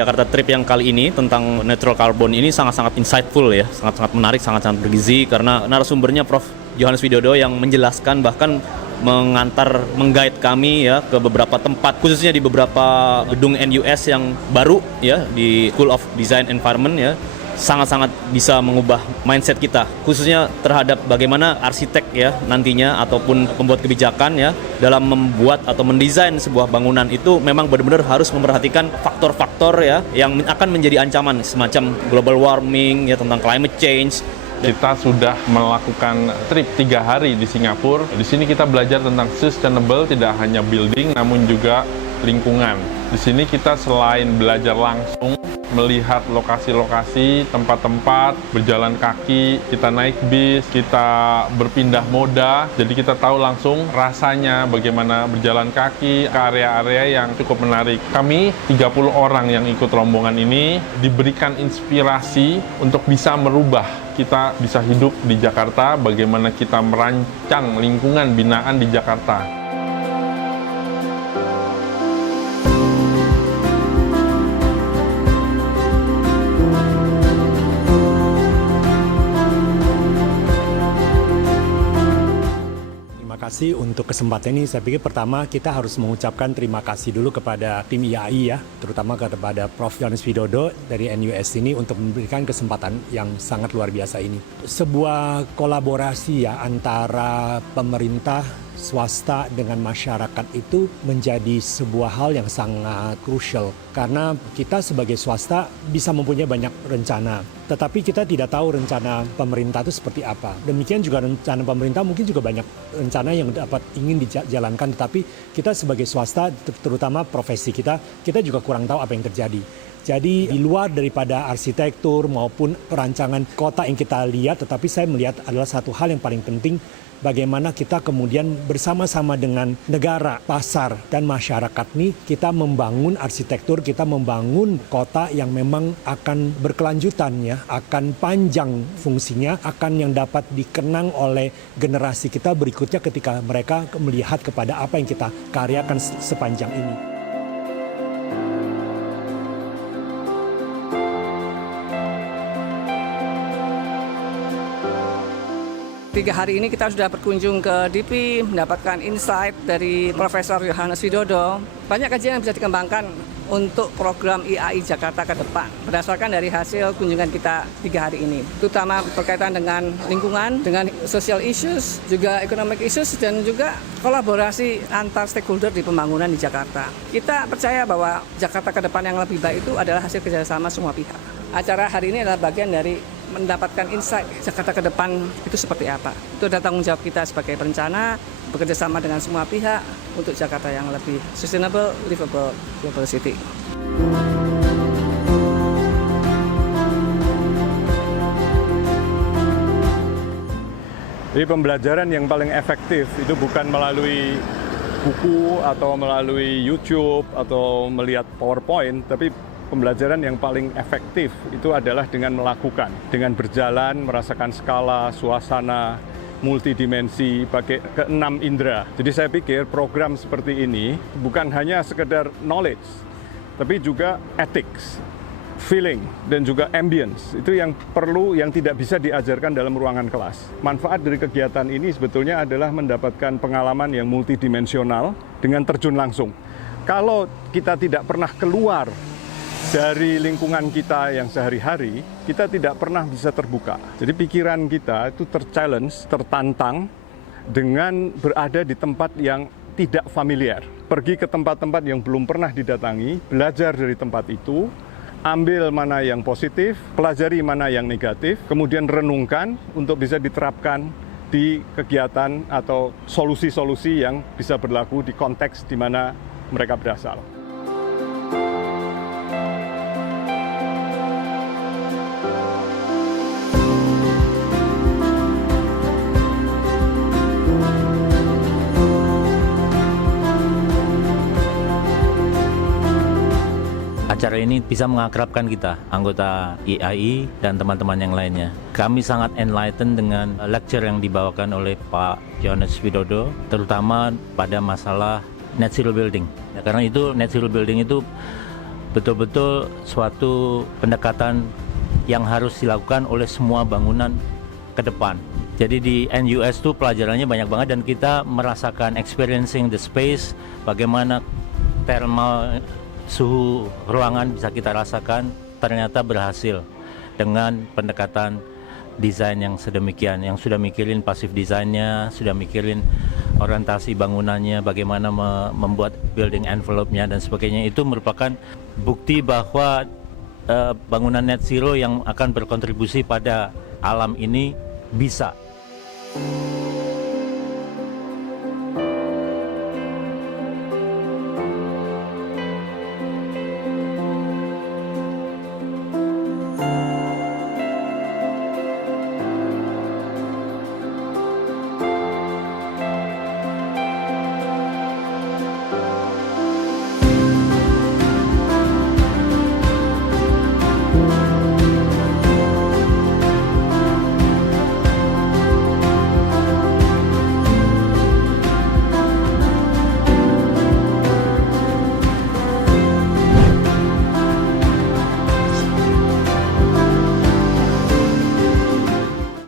Jakarta Trip yang kali ini tentang neutral carbon ini sangat-sangat insightful ya, sangat-sangat menarik, sangat-sangat bergizi karena narasumbernya Prof. Johannes Widodo yang menjelaskan bahkan mengguide kami ya ke beberapa tempat, khususnya di beberapa gedung NUS yang baru ya di School of Design Environment ya, sangat-sangat bisa mengubah mindset kita, khususnya terhadap bagaimana arsitek ya nantinya ataupun pembuat kebijakan ya dalam membuat atau mendesain sebuah bangunan itu memang benar-benar harus memperhatikan faktor-faktor ya yang akan menjadi ancaman semacam global warming ya, tentang climate change. Kita sudah melakukan trip 3 hari di Singapura. Di sini kita belajar tentang sustainable, tidak hanya building namun juga lingkungan. Di sini kita selain belajar langsung, melihat lokasi-lokasi, tempat-tempat, berjalan kaki, kita naik bis, kita berpindah moda, jadi kita tahu langsung rasanya bagaimana berjalan kaki ke area-area yang cukup menarik. Kami 30 orang yang ikut rombongan ini diberikan inspirasi untuk bisa merubah, kita bisa hidup di Jakarta, bagaimana kita merancang lingkungan binaan di Jakarta. Terima kasih untuk kesempatan ini. Saya pikir pertama kita harus mengucapkan terima kasih dulu kepada tim IAI ya, terutama kepada Prof. Johannes Widodo dari NUS ini untuk memberikan kesempatan yang sangat luar biasa ini. Sebuah kolaborasi ya antara pemerintah, swasta dengan masyarakat itu menjadi sebuah hal yang sangat krusial karena kita sebagai swasta bisa mempunyai banyak rencana, tetapi kita tidak tahu rencana pemerintah itu seperti apa. Demikian juga rencana pemerintah mungkin juga banyak rencana yang dapat ingin dijalankan, tetapi kita sebagai swasta, terutama profesi kita juga kurang tahu apa yang terjadi. Jadi di luar daripada arsitektur maupun perancangan kota yang kita lihat, tetapi saya melihat adalah satu hal yang paling penting, bagaimana kita kemudian bersama-sama dengan negara, pasar, dan masyarakat nih kita membangun arsitektur, kita membangun kota yang memang akan berkelanjutan ya, akan panjang fungsinya, akan yang dapat dikenang oleh generasi kita berikutnya ketika mereka melihat kepada apa yang kita karyakan sepanjang ini. 3 hari ini kita sudah berkunjung ke DIPI, mendapatkan insight dari Profesor Johannes Widodo. Banyak kajian yang bisa dikembangkan untuk program IAI Jakarta ke depan, berdasarkan dari hasil kunjungan kita 3 hari ini. Terutama berkaitan dengan lingkungan, dengan social issues, juga economic issues, dan juga kolaborasi antar stakeholder di pembangunan di Jakarta. Kita percaya bahwa Jakarta ke depan yang lebih baik itu adalah hasil kerjasama semua pihak. Acara hari ini adalah bagian dari mendapatkan insight Jakarta ke depan itu seperti apa. Itu adalah tanggung jawab kita sebagai perencana, bekerja sama dengan semua pihak untuk Jakarta yang lebih sustainable, livable, global city. Jadi pembelajaran yang paling efektif itu bukan melalui buku atau melalui YouTube atau melihat PowerPoint, tapi pembelajaran yang paling efektif itu adalah dengan melakukan, dengan berjalan, merasakan skala, suasana, multidimensi, pakai ke-6 indera. Jadi saya pikir program seperti ini bukan hanya sekedar knowledge, tapi juga ethics, feeling, dan juga ambience. Itu yang perlu, yang tidak bisa diajarkan dalam ruangan kelas. Manfaat dari kegiatan ini sebetulnya adalah mendapatkan pengalaman yang multidimensional dengan terjun langsung. Kalau kita tidak pernah keluar dari lingkungan kita yang sehari-hari, kita tidak pernah bisa terbuka. Jadi pikiran kita itu terchallenge, tertantang dengan berada di tempat yang tidak familiar. Pergi ke tempat-tempat yang belum pernah didatangi, belajar dari tempat itu, ambil mana yang positif, pelajari mana yang negatif, kemudian renungkan untuk bisa diterapkan di kegiatan atau solusi-solusi yang bisa berlaku di konteks di mana mereka berasal. Acara ini bisa mengakrabkan kita, anggota IAI dan teman-teman yang lainnya. Kami sangat enlightened dengan lecture yang dibawakan oleh Pak Johannes Widodo, terutama pada masalah net zero building. Ya, karena itu net zero building itu betul-betul suatu pendekatan yang harus dilakukan oleh semua bangunan ke depan. Jadi di NUS itu pelajarannya banyak banget dan kita merasakan experiencing the space, bagaimana thermal suhu ruangan bisa kita rasakan, ternyata berhasil dengan pendekatan desain yang sedemikian, yang sudah mikirin passive desainnya, sudah mikirin orientasi bangunannya, bagaimana membuat building envelope-nya dan sebagainya. Itu merupakan bukti bahwa bangunan net zero yang akan berkontribusi pada alam ini bisa.